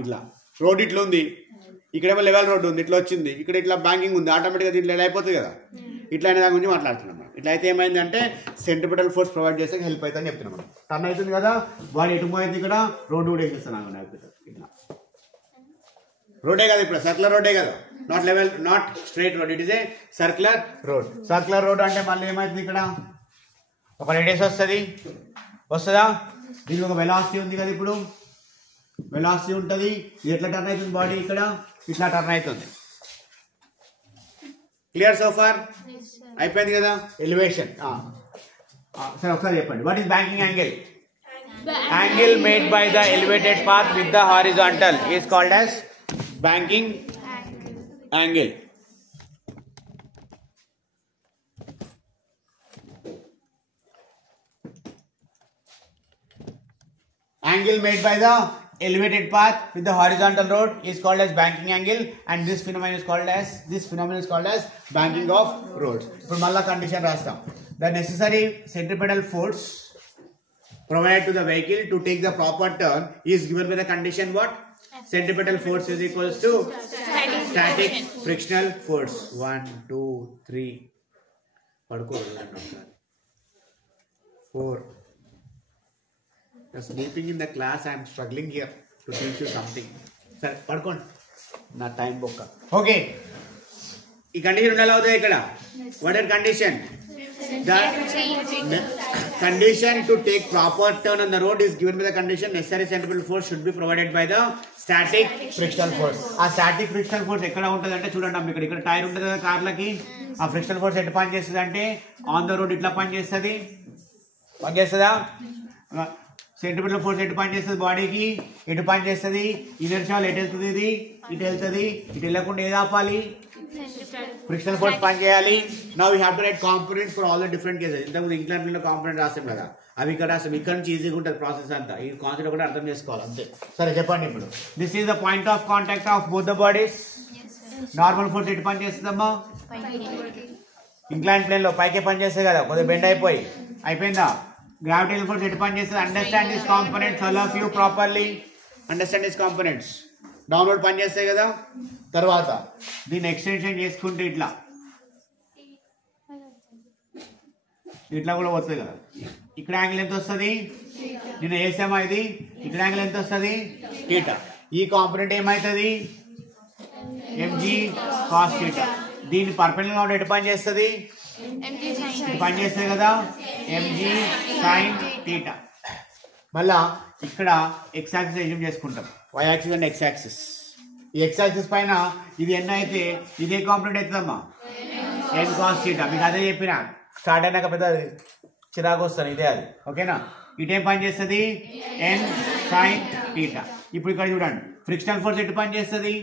ఇట్లా రోడ్ ఇట్లా ఉంది, ఇక్కడేమో లెవెల్ రోడ్ ఉంది, ఇట్లా వచ్చింది, ఇక్కడ ఇట్లా బ్యాంకింగ్ ఉంది, ఆటోమేటిక్గా ఇట్లా అయిపోతుంది కదా. ఇట్లా అనే దాని గురించి మాట్లాడుతున్నాం మనం. ఇట్లా అయితే ఏమైందంటే సెంట్రిపిటల్ ఫోర్స్ ప్రొవైడ్ చేస్తే హెల్ప్ అవుతుందని చెప్తున్నాం మనం. టర్న్ అవుతుంది కదా, బాడీ ఎటు పోయింది, ఇక్కడ రోడ్డు కూడా వేసేస్తున్నాను. ఇట్లా రోడ్డే కదా, ఇప్పుడు సర్కులర్ రోడ్డే కదా, not level, not straight road, it is a circular road. Circular road అంటే మళ్ళీ ఏమైతుంది? ఇక్కడ ఒక రేడియస్ వస్తుందా? దీనికి ఒక వెలాసిటీ ఉంది కదా, ఇప్పుడు వెలాసిటీ ఉంటుంది. ఇది ఎట్లా టర్న్ అవుతుంది? బాడీ ఇక్కడ ఇట్లా టర్న్ అవుతుంది. Clear so far? అయిపోయింది కదా ఎలివేషన్. సరే ఒకసారి చెప్పండి, what is banking angle? Angle made by the elevated path with the horizontal is called as banking angle. Angle made by the elevated path with the horizontal road is called as banking angle, and this phenomenon is called as banking of roads. ఇప్పుడు మళ్ళా condition రాస్తాం. The necessary centripetal force provided to the vehicle to take the proper turn is given by the condition what? Centripetal force is equals to static frictional force. 1 2 3 పడుకో 4. Sleeping in the class, I am struggling here to teach you something. Sir, పడుకోండి, నా time బొక్క. Okay, ఈ condition ఉండాలి అవుతుంది ఇక్కడ. What are condition? The condition to take proper turn on the road is given by the condition necessary centripetal force should be provided by the static frictional force. ఆ static frictional force ఎక్కడ ఉంటుంది అంటే చూడండి అమ్మ, ఇక్కడ tyre ఉంటుంది కదా కార్లకి. ఆ ఫ్రిక్షనల్ ఫోర్స్ ఎట్లా పని చేస్తుంది అంటే ఆన్ ద రోడ్ ఇట్లా పనిచేస్తుందా? సెంట్రిపెటల్ ఫోర్స్ ఎటు పని చేస్తుంది? బాడీకి ఎటు పని చేస్తుంది? ఇనర్షియా ఎటు వెళ్తుంది? ఇది ఇటు వెళ్తుంది. ఇటు వెళ్ళకుండా ఏది ఆపాలి? ఫ్రిక్షనల్ ఫోర్స్ పని చేయాలి. Now we have to right components for all the different cases. ఇంతకుముందు ఇంక్లైన్లో కాంపోనెంట్ రాసాం కదా, అవి ఇక్కడ రాసాం. ఇక్కడ నుంచి ఈజీగా ఉంటుంది ప్రాసెస్ అంతా. ఈ కాన్సెప్ట్ కూడా అర్థం చేసుకోవాలి అంతే. సరే చెప్పండి ఇప్పుడు. This is the point of contact of both the bodies. Normal force ఎటు పని చేస్తుందమ్మా? ఇంక్లైన్ ప్లేన్ లో పైకే పని చేస్తుంది కదా, కొద్దిగా బెండ్ అయిపోయిందా? Gravitational force ఎటు పని చేస్తుంది? Understand this components, all of you properly understand this components. Downward పని చేస్తాయి కదా. తర్వాత దీన్ని ఎక్స్టెన్షన్ చేసుకుంటే ఇట్లా కూడా వస్తుంది కదా. ఇక్కడ యాంగిల్ ఎంత వస్తుంది? నిన్న వేసామా ఇది? ఇక్కడ యాంగిల్ ఎంత వస్తుంది? θ. ఈ కాంపోనెంట్ ఏమవుతుంది? mg cos theta. దీని పర్పెండిక్యులర్ ఉంటే ఎటు పని చేస్తుంది? ఇటు పని చేస్తుంది కదా, mg sin theta. మళ్ళా ఇక్కడ x యాక్సిస్ ఎజ్యూమ్ చేసుకుంటాం, y axis and x axis. ఈ x యాక్సిస్ పైన ఇది n అయితే ఇదే కాంపోనెంట్ అవుతుందమ్మా, n cos theta. మీకు అదే చెప్పిన, స్టార్ట్ అయినాక పెద్ద చిరాకు వస్తాను, ఇదే అది. ఓకేనా? ఇటేం పని చేస్తుంది? n sin theta. ఇప్పుడు ఇక్కడ చూడండి, ఫ్రిక్షనల్ ఫోర్స్ ఎటు పని చేస్తుంది?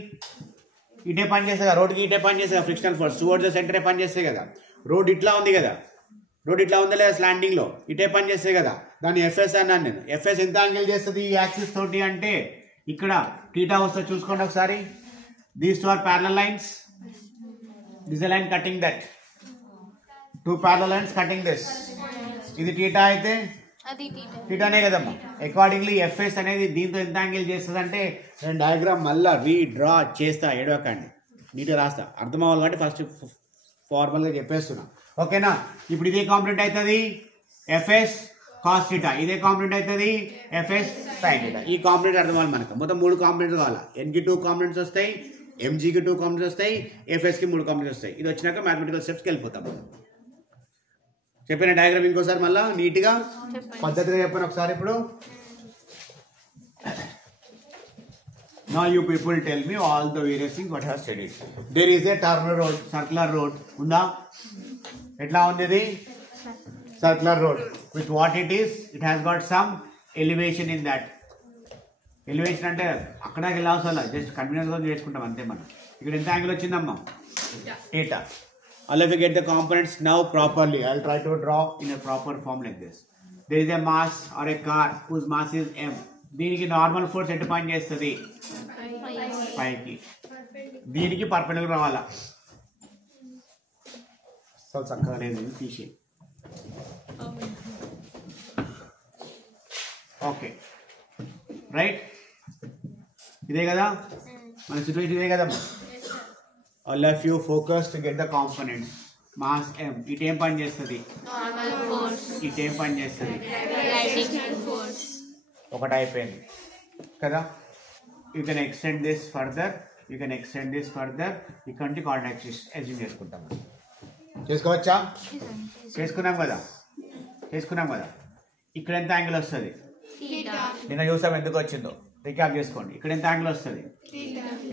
ఇటే పని చేస్తుంది కదా, రోడ్కి ఇటే పని చేస్తుంది కదా. ఫ్రిక్షనల్ ఫోర్స్ టువర్డ్స్ ద సెంటరే పని చేస్తుంది కదా. రోడ్ ఇట్లా ఉంది కదా, రోడ్ ఇట్లా ఉందా లేదా స్లాండింగ్ లో, ఇటే పని చేస్తుంది కదా. దాన్ని ఎఫ్ఎస్ అన్నాను నేను. ఎఫ్ఎస్ ఎంత యాంగిల్ చేస్తుంది ఈ యాక్సిస్ తోటి అంటే? ఇక్కడ టీటా వస్తుంది, చూసుకోండి ఒకసారి. These two are parallel lines, this is line cutting that, two parallel lines cutting this. ఇది టీటా అయితే టీటానే కదమ్మా. అకార్డింగ్లీ ఎఫ్ఎస్ అనేది దీంతో ఎంత యాంగిల్ చేస్తుంది అంటే, నేను డయాగ్రామ్ మళ్ళీ రీడ్రా చేస్తా, ఏడవకండి, నీట్గా రాస్తా, అర్థం అవ్వాలి కాబట్టి ఫస్ట్ ఫార్మల్గా చెప్పేస్తున్నా. ఓకేనా? ఇప్పుడు ఇదే కాంపోనెంట్ అవుతుంది ఎఫ్ఎస్ కాస్ థీటా, ఇదే కాంపోనెంట్ అవుతుంది ఎఫ్ఎస్ సైన్ థీటా. ఈ కాంపోనెంట్ అర్థం అవ్వాలి మనకు. మొత్తం 3 కాంపోనెంట్స్ కావాలా. ఎన్కి 2 కాంపోనెంట్స్ వస్తాయి, ఎంజీకి 2 కాంపోనెంట్స్ వస్తాయి, ఎఫ్ఎస్కి 3 కాంపోనెంట్స్ వస్తాయి. ఇది వచ్చినాక మ్యాథమెటికల్ స్టెప్స్కి వెళ్ళిపోతాం. చెప్పిన డయాగ్రామ్ ఇంకోసారి మళ్ళీ నీట్గా పద్ధతిగా చెప్పాను ఒకసారి. ఇప్పుడు now you people tell me all the various things what I have studied. There is a terminal road, circular road unda, etla undi idi circular road. With what it is, it has got some elevation in that. Elevation ante akkadaki ella avasala, just convenience ga cheskuntam ante. మనం ఇక్కడ ఎంత angle వచ్చిందమ్మా? theta. I'll have to get the components now properly. I'll try to draw in a proper form like this. There is a mass or a car whose mass is m. దీనికి normal force ఎటు పని చేస్తుంది? పైకి. దీనికి perpendicular రావాలా. అసలు చక్కగా లేదు, తీసే. ఓకే రైట్, ఇదే కదా మన సిచ్యువేషన్, ఇదే కదా. All of you focus to get the components. Mass m, ఇటేం పని చేస్తుంది? ఇటేం పని చేస్తుంది? ఒకటి అయిపోయింది కదా. You can extend this further, you can extend this further. ఇక్కడ నుంచి కాంటాక్ట్ ఎజ్యూమ్ చేసుకుంటాం. చేసుకోవచ్చా? చేసుకున్నాం కదా, చేసుకున్నాం కదా. ఇక్కడ ఎంత యాంగిల్ వస్తుంది? నిన్న చూసాం ఎందుకు వచ్చిందో, రికాప్ చేసుకోండి. ఇక్కడ ఎంత యాంగిల్ వస్తుంది?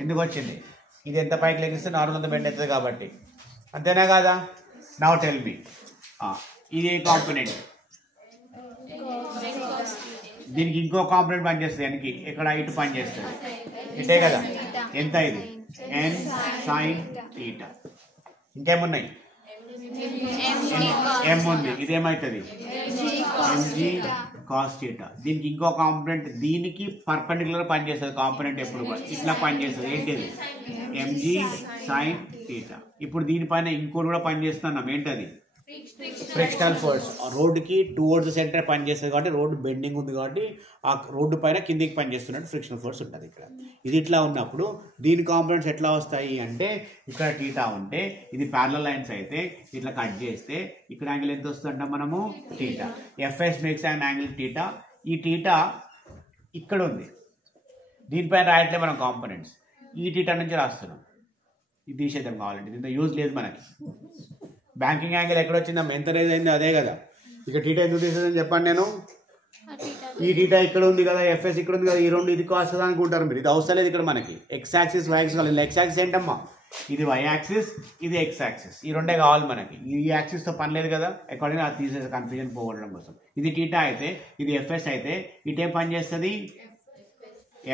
ఎందుకు వచ్చింది? ఇది ఎంత పైకి లెగిస్తే నార్మల్ అంత బెండ్ అవుతుంది కాబట్టి, అంతేనా కాదా? నౌ టెల్ మీ, ఇది ఏ కాంపోనెంట్? దీనికి ఇంకో కాంపోనెంట్ పనిచేస్తుంది వెనక్కి, ఇక్కడ ఇటు పని చేస్తుంది, ఇటే కదా. ఎంత ఇది? n sin theta. ఇంకేమున్నాయి? m ఉంది, ఇదేమవుతుంది? mg cos theta. దీనికి ఇంకో కాంపోనెంట్, దీనికి పర్పెండిక్యులర్ పనిచేస్తుంది కాంపోనెంట్, ఎప్పుడు ఇట్లా పనిచేస్తుంది. ఏంటిది? mg sin theta. ఇప్పుడు దీనిపైన ఇంకోటి కూడా పనిచేస్తున్నాం, ఏంటది? Frictional force. రోడ్డుకి టువర్డ్స్ సెంటర్ పనిచేస్తుంది కాబట్టి, రోడ్డు బెండింగ్ ఉంది కాబట్టి ఆ రోడ్డు పైన కిందికి పనిచేస్తున్నట్టు ఫ్రిక్షనల్ ఫోర్స్ ఉంటుంది ఇక్కడ. ఇది ఇట్లా ఉన్నప్పుడు దీని కాంపోనెంట్స్ ఎట్లా వస్తాయి అంటే, ఇక్కడ టీటా ఉంటే ఇది ప్యారలల్ లైన్స్ అయితే ఇట్లా కట్ చేస్తే ఇక్కడ యాంగిల్ ఎంత వస్తుందంట మనము? Theta. FS makes and angle theta. ఈ టీటా ఇక్కడ ఉంది, దీనిపైన రాయట్లే మనం కాంపోనెంట్స్, ఈ టీటా నుంచి రాస్తున్నాం. ఇది తీసేద్దాం కావాలంటే, దీంతో యూజ్ లేదు మనకి. బ్యాంకింగ్ యాంగిల్ ఎక్కడ వచ్చిందమ్మా? ఎంత రేజ్ అయింది అదే కదా. ఇక టీటా ఎందుకు తీసేదని చెప్పండి నేను. ఈ టీటా ఇక్కడ ఉంది కదా, ఎఫ్ఎస్ ఇక్కడ ఉంది కదా, ఈ రెండు ఇది వస్తుంది అనుకుంటారు మీరు. ఇది అవసరం లేదు ఇక్కడ మనకి. ఎక్స్ యాక్సిస్ వై యాక్సిస్ కావాలి. ఎక్స్ యాక్సిస్ ఏంటమ్మా? ఇది వై యాక్సిస్, ఇది ఎక్స్ యాక్సిస్, ఈ రెండే కావాలి మనకి. ఈ యాక్సిస్తో పని లేదు కదా, అకార్డింగ్ అది తీసేసి కన్ఫ్యూజన్ పోగొట్టడం కోసం. ఇది టీటా అయితే, ఇది ఎఫ్ఎస్ అయితే ఇటేం పని చేస్తుంది?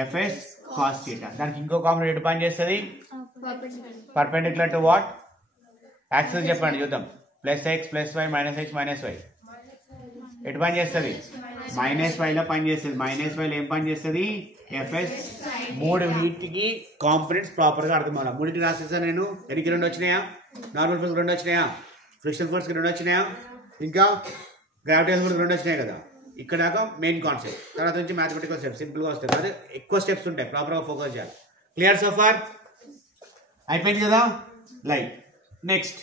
FS cos theta. దానికి ఇంకో కాంపోనెంట్ ఎటు పని చేస్తుంది? Perpendicular to what? యాక్సిస్ చెప్పండి చూద్దాం. Plus x plus y minus x minus y. ఎటు పని చేస్తుంది? మైనస్ వైలో పని చేస్తుంది. మైనస్ వైలో ఏం పని చేస్తుంది? ఎఫ్ఎస్. మూడు వీటికి కాంపోనెంట్స్ ప్రాపర్గా అర్థం అవ్వాలి. మూడింటికి రాసేసాను నేను. ఎనికి 2 వచ్చినాయా? నార్మల్ ఫోర్స్ 2 వచ్చినాయా? ఫ్రిక్షనల్ ఫోర్స్కి 2 వచ్చినాయా? ఇంకా గ్రావిటేషన్ ఫోర్స్ 2 వచ్చినాయి కదా. ఇక్కడ దాకా మెయిన్ కాన్సెప్ట్. తర్వాత నుంచి మ్యాథమెటికల్ స్టెప్స్ సింపుల్గా వస్తాయి. అదే ఎక్కువ స్టెప్స్ ఉంటాయి, ప్రాపర్గా ఫోకస్ చేయాలి. Clear so far? అయిపోయింది కదా. Like next,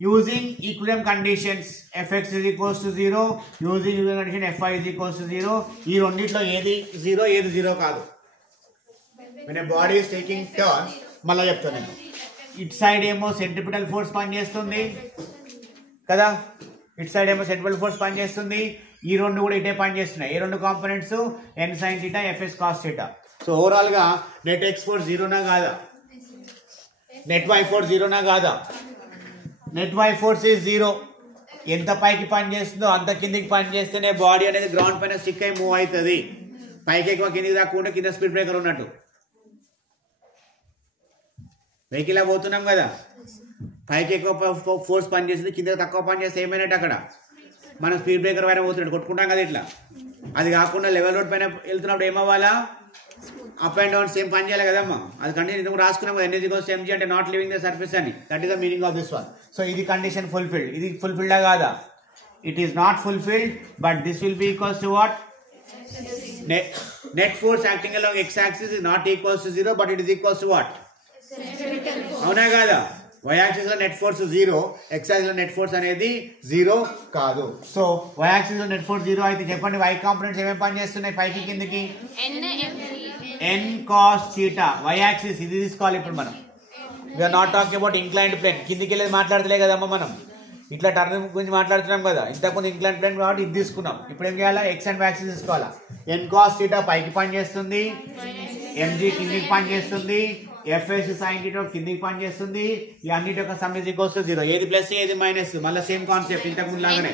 using equilibrium conditions fx is equals to 0, using equilibrium condition fy is equals to 0. ఈ రెండిట్లో ఏది 0 ఏది 0 కాదు. When a body is taking turns, మళ్ళీ చెప్తాను నేను. ఇటు సైడ్ ఏమో సెంట్రిపిటల్ ఫోర్స్ పనిచేస్తుంది కదా, ఇటు సైడ్ ఏమో సెంట్రిపిటల్ ఫోర్స్ పనిచేస్తుంది, ఈ రెండు కూడా ఇటే పనిచేస్తున్నాయి. ఏ రెండు components N sine theta FS cos theta. So overall గా నెట్ ఎక్స్ ఫోర్స్ జీరోనా కాదా, నెట్ వై ఫోర్స్ జీరోనా కాదా, net y force is zero. ఎంత పైకి పని చేస్తుందో అంత కిందికి పని చేస్తేనే బాడీ అనేది గ్రౌండ్ పైన స్టిక్ అయి మూవ్ అవుతుంది. పైకి ఎక్కువ కిందికి దాక్కుంటే కింద స్పీడ్ బ్రేకర్ ఉన్నట్టు. వెహికల్ పోతున్నాం కదా, పైకి ఎక్కువ ఫోర్స్ పని చేస్తుంది, కింద తక్కువ పని చేస్తే ఏమైనట్టు అక్కడ మనం స్పీడ్ బ్రేకర్ పైన పోతున్నాడు కొట్టుకుంటాం కదా ఇట్లా. అది కాకుండా లెవెల్ రోడ్ పైన వెళ్తున్నప్పుడు ఏమవ్వాలా, అప్ అండ్ డౌన్ సేమ్ పని చేయాలి కదమ్మా. అది కండిషన్ రాసుకున్నాం కదా, ఎనర్జీ కోసం ఎంజీ అంటే నాట్ లివింగ్ ద సర్ఫేస్ అని. That is the meaning of this one. So ఇది కండిషన్ ఫుల్ఫిల్డ్. ఇది ఫుల్ఫిల్డా కాదా, it is not fulfilled, but this will be equals to what, net force acting along x axis is not equals to 0, but it is equals to what, అవునా కాదా. y axis లో net force 0, x axis లో net force అనేది 0 కాదు. So y axis లో net force 0 అయితే చెప్పండి y components ఏమేమి పని చేస్తున్నాయి పైకి కిందికి, n cos theta. y axis ఇది తీసుకోవాలి ఇప్పుడు మనం. we are not talking about inclined plane. కిందికి వెళ్ళేది మాట్లాడతలే కదమ్మా మనం, ఇట్లా టర్న్ గురించి మాట్లాడుతున్నాం కదా. ఇంతకుముందు ఇంక్లైన్ ప్లేన్ కాబట్టి ఇది తీసుకున్నాం. ఇప్పుడు ఏం చేయాలా, ఎక్స్ అండ్ యాక్సిస్ తీసుకోవాలా. n cos theta పైకి పని చేస్తుంది, mg కిందికి పని చేస్తుంది, fs sin theta కిందికి పని చేస్తుంది. ఈ అన్నిటి యొక్క సమ్ ఇస్ ఈక్వల్స్ టు 0. ఏది ప్లస్ ఏది మైనస్, మళ్ళీ సేమ్ కాన్సెప్ట్ ఇంతకు ముందు లాగానే.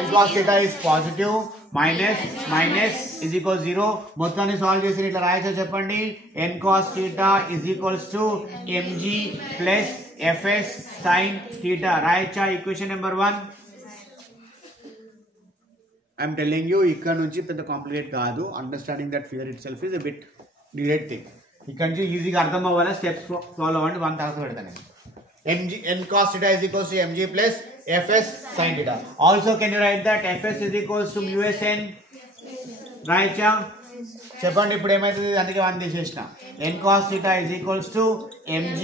n cos theta is positive, minus minus is equals 0. మొత్తాన్ని సాల్వ్ చేసి ఇట్లా రాయొచ్చా చెప్పండి. n cos theta is equals to mg plus fs sin theta. రాయొచ్చా equation number 1. I'm telling you, ఇక్కడ నుంచి పెద్ద కాంప్లికేట్ కాదు. Understanding that figure itself is a bit needed thing. ఇక్కడ నుంచి ఈజీగా అర్థం అవ్వాలా, స్టెప్స్ ఫాలో అవ్వండి. 1 తర్వాత పెడతాను. n cos theta is equals to mg plus fs sin theta. Also can you write that fs is equals to mu s n, రాయొచ్చా చెప్పండి. ఇప్పుడు ఏమైతుంది, అందుకే 1 తీసేసిన. n cos theta is equals to mg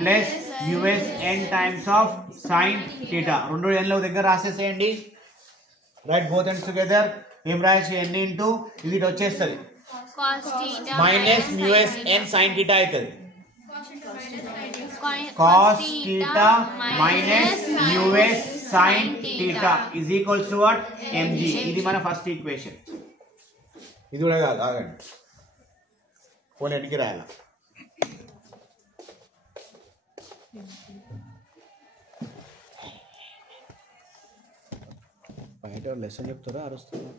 plus mu s n times of sin theta. రెండు n లో దగ్గర రాసేసేయండి. Write both ends together. ఏం రాయొచ్చు, n ఇంటూ ఇది వచ్చేస్తుంది minus mu s n sin theta అవుతుంది. cos theta minus mu s sin theta is equals to what, mg. ఇది మన ఫస్ట్ ఈక్వేషన్. ఇది కూడా కాదు, ఆగండి పోనీ ఎన్నికి రాయాలా. బయట లెసన్ చెప్తారా అరుస్తున్నా.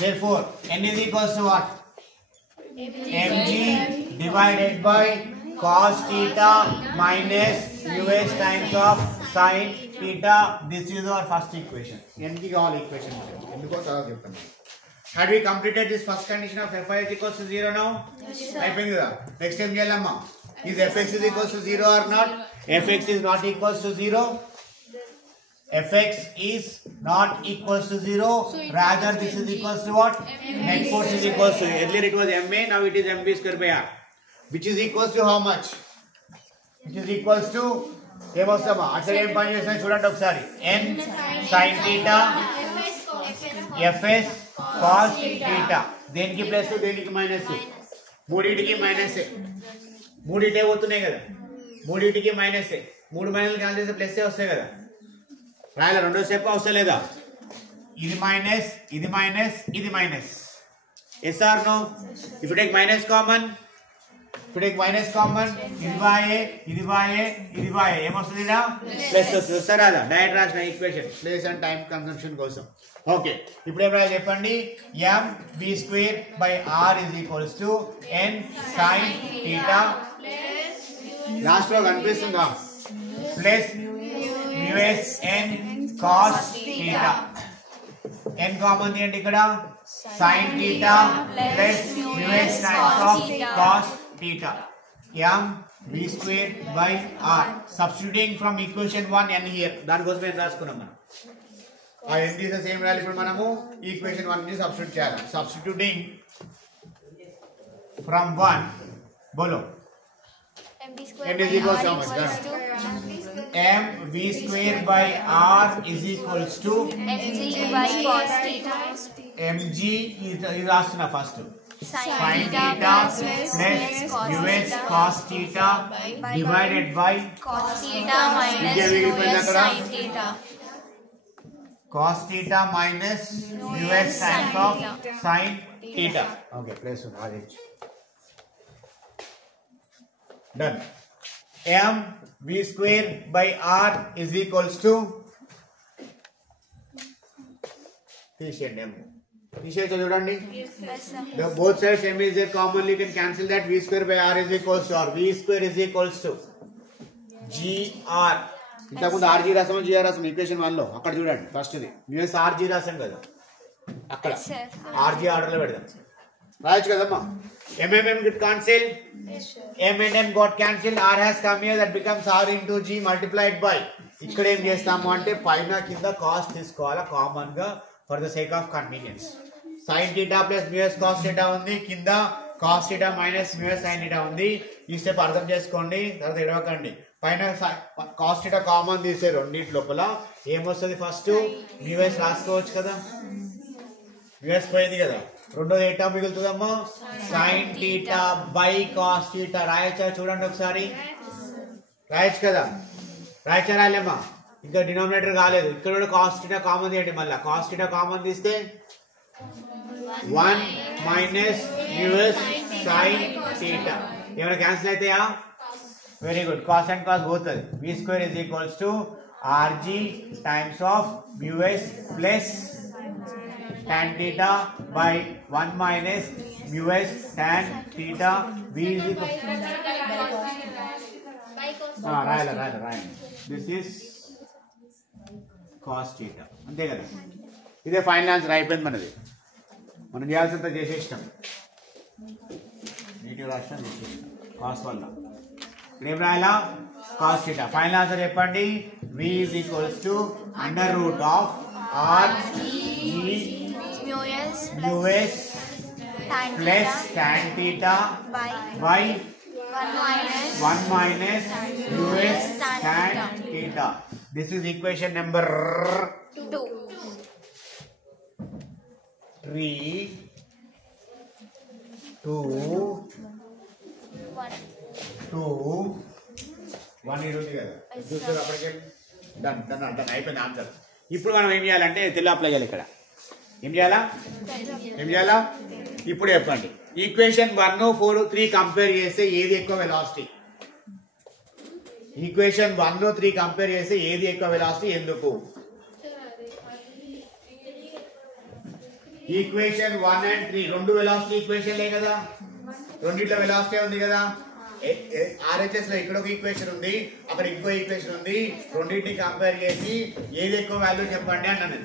therefore n is equals to what, mg divided by cos theta minus mu s times of sin theta. This is our first equation. n ki all equation ఎందుకో తర్వాత చెప్తాను. Had we completed this first condition of fy is equals to 0 now? అయిపోయింది కదా. Next ఏం చేయాలమ్మా, is fx is equals to 0 or not? fx is not equals to 0. fx is not equals to 0. Rather this is equals to what, net force is equals to, earlier it was ma, now it is mv square by r, which is equals to how much, which is equals to ఏమొస్తామా అట్లా ఏం పని చేసినా చూడండి ఒకసారి. n sin theta fs cos theta. దేనికి plus దేనికి minus, మూడింటికి minus. మూడింటే పోతున్నాయి కదా, మూడింటికి మైనస్. 3 మైనస్ క్యాన్సిల్ చేస్తే ప్లస్ వస్తాయి కదా. రాయాలి రెండో స్టెప్ అవసరం లేదా. ఇది మైనస్, ఇది మైనస్, ఇది minus. Yes or no? If you take minus common, ఇది బాయే, ఇది బాయే, ఇది బాయే, ఏమొస్తుంది ప్లస్ వస్తుంది. వస్తారా అదా డైరెక్ట్ రాసిన equation place and time consumption కోసం. ఓకే, ఇప్పుడు ఏం రాయాలి చెప్పండి. m v square by r is equals to n sin theta. Last లో కనిపిస్తుందా, plus mu s n cos theta. n common తీయండి ఇక్కడ, sin theta plus mu s times of cos theta. m v square by r. Substituting from equation 1 n here. దానికోసం ఏం రాసుకున్నాం మనం. ఆ n తీసేసి ఏం రాయాలి ఇప్పుడు మనము, ఈక్వేషన్ 1 ని సబ్స్టిట్యూట్ చేయాలి. సబ్స్టిట్యూటింగ్ ఫ్రమ్ 1 బోలో m is equals to how much? m v square by r is equals to mg by cos theta. mg ఇది రాస్తున్నా first. sin theta plus us cos theta divided by cos theta minus ఇంకేం మిగిలిపోయింది us అక్కడ? sin theta. cos theta minus us sin of sin theta. Okay, place on Rajech. Done. M v square by r is equals to తీసేయండి m. తీసేయచ్చు చూడండి. The both sides m is there commonly, you can cancel that. V square by r is equals to r. V square is equals to gr. ఇంతకుముందు RG రాసాము GR రాసాము equation 1 లో. అక్కడ చూడండి first ఇది మ్యూఎస్ RG రాసాం కదా, అక్కడ ఆర్జీ ఆర్డర్ లో పెడదాం. రాయొచ్చు కదమ్మా. ఎంఎంఎం get cancel, m and m got cancel, r has come here, that becomes r into g multiplied by. ఇక్కడ ఏం చేస్తాము అంటే పైన కింద కాస్ట్ తీసుకోవాలా కామన్ గా for the sake of convenience. Sine theta plus mu s cos theta ఉంది, కింద cos theta minus mu s sine theta ఉంది. ఈ స్టెప్ అర్థం చేసుకోండి, తర్వాత ఇడవకండి. పైన కాస్ థీటా కామన్ తీసే రెండింటి లోపల ఏమొస్తుంది, ఫస్ట్ మ్యూఎస్ రాసుకోవచ్చు కదా, మ్యూఎస్ పోయింది కదా. రెండోది ఏ టర్మ్ మిగులుతుందమ్మా, sine theta by cos theta. రాయచ్చా చూడండి ఒకసారి, రాయచ్చు కదా, రాయచ్చా రాయలేమ్మా, ఇంకా డినామినేటర్ కాలేదు. ఇక్కడ కూడా కాస్ థీటా కామన్ తీయండి. మళ్ళీ కాస్ థీటా కామన్ తీస్తే 1 మైనస్ మ్యూఎస్ సైన్ థీటా. ఏమైనా క్యాన్సిల్ అవుతాయా? Very good. Cos and cos పోతుంది. V square is equals to r g times of mu s plus tan theta by 1 minus mus tan theta. V is equal రాయాలి. This is cos theta. అంతే కదా, ఇదే final answer అయిపోయింది మనది. మనం చేయాల్సింత చేసేసినాం, negative రాష్ట్రం చేసేసినాం cos వల్ల. ఇప్పుడు ఏం రాయాలా, cos theta. ఫైనల్ ఆన్సర్ చెప్పండి. V is equals to under root of r g mus plus tan theta by 1 minus mus tan theta. This is equation number 2. 3 2 1 ఇది ఉంది కదా, చూసారు అప్పటికే. డన్ అయిపోయింది ఆన్సర్. ఇప్పుడు మనం ఏం చేయాలంటే తెలుగు అప్లై చేయాలి. ఇక్కడ ఏం చేయాలా ఇప్పుడు చెప్పండి. ఈక్వేషన్ 1 4 3 కంపేర్ చేస్తే ఏది ఎక్కువ వెలాసిటీ? ఈక్వేషన్ 1 3 కంపేర్ చేస్తే ఏది ఎక్కువ వెలాసిటీ, ఎందుకు? ఈక్వేషన్ 1 and 3 రెండు వెలాసిటీ ఈక్వేషన్లే కదా, రెండిట్లో వెలాసిటీ ఉంది కదా. ఆర్హెచ్ఎస్ లో ఇక్కడ ఒక ఈక్వేషన్ ఉంది, అక్కడ ఇంకో ఈక్వేషన్ ఉంది. రెండింటిని కంపేర్ చేసి ఏది ఎక్కువ వాల్యూ చెప్పండి అన్నాను.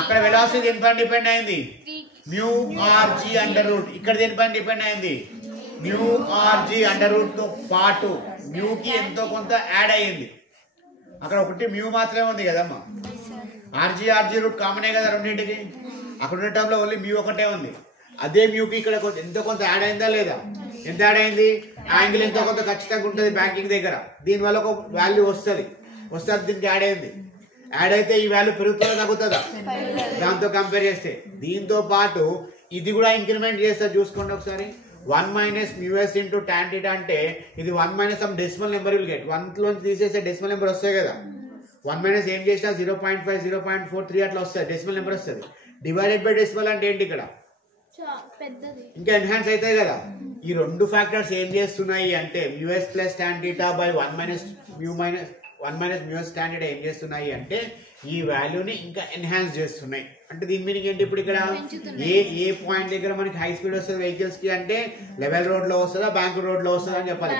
అక్కడ వెలాసిటీ దేనిపైన డిపెండ్ అయింది, mu r g under root. ఇక్కడ దేనిపైన డిపెండ్ అయింది, mu r g under root తో పాటు మ్యూ కి ఎంతో కొంత యాడ్ అయ్యింది. అక్కడ ఒకటి మ్యూ మాత్రమే ఉంది కదమ్మా, ఆర్జీ రూట్ కామనే కదా రెండింటికి. అక్కడ ఉన్న టర్మ్ లో ఓన్లీ మ్యూ ఒకటే ఉంది. అదే మ్యూకి ఇక్కడ ఎంతో కొంత యాడ్ అయిందా లేదా? ఎంత యాడ్ అయింది? యాంగిల్ ఎంతో కొంత ఖచ్చితంగా ఉంటుంది బ్యాంకింగ్ దగ్గర. దీనివల్ల ఒక వాల్యూ వస్తుంది, దీనికి యాడ్ అయింది. యాడ్ అయితే ఈ వాల్యూ పెరుగుతుందా తగ్గుతుందా? దాంతో కంపేర్ చేస్తే. దీంతో పాటు ఇది కూడా ఇంక్రిమెంట్ చేస్తే చూసుకోండి ఒకసారి. 1 minus mus into tan theta అంటే ఇది 1 minus some decimal number will get. 1 లోంచి తీసేస్తే డెసిమల్ నెంబర్ వస్తాయి కదా. 1 minus ఏం చేసినా 0.5 0.43 అట్లా వస్తుంది, డెసిమల్ నెంబర్ వస్తుంది. డివైడెడ్ బై డెసిమల్ అంటే ఏంటి ఇక్కడ? ఇంకా ఎన్హాన్స్ అవుతాయి కదా. ఈ రెండు ఫ్యాక్టర్స్ ఏం చేస్తున్నాయి అంటే mu s plus tan theta by 1 minus mu s tan theta ఏం చేస్తున్నాయి అంటే ఈ వాల్యూని ఇంకా ఎన్హాన్స్ చేస్తున్నాయి. అంటే దీని మీనింగ్ ఏంటి? ఇప్పుడు ఇక్కడ ఏ పాయింట్ దగ్గర మనకి హై స్పీడ్ వస్తుంది వెహికల్స్ కి అంటే లెవెల్ రోడ్ లో వస్తుందా, బ్యాంకుడ్ రోడ్ లో వస్తుందా అని చెప్పాలి.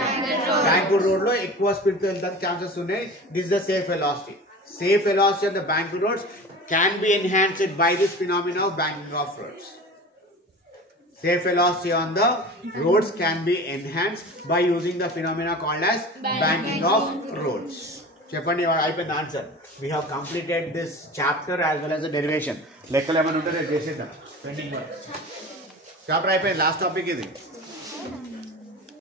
బ్యాంకుడ్ రోడ్ లో ఎక్కువ స్పీడ్ తో వెళ్ళడానికి ఛాన్సెస్ ఉన్నాయి. This the safe velocity. Safe velocity of the banked roads can be enhanced by this phenomena of banking of roads. Safe velocity on the roads can be enhanced by using the phenomena called as banking of roads. చెప్పండి, అయిపోయింది answer. We have completed this chapter as well as the derivation. లెక్కలు ఏమైనా ఉంటే చేసేద్దాం. Pending work chapter అయిపోయింది. Last topic ఇది.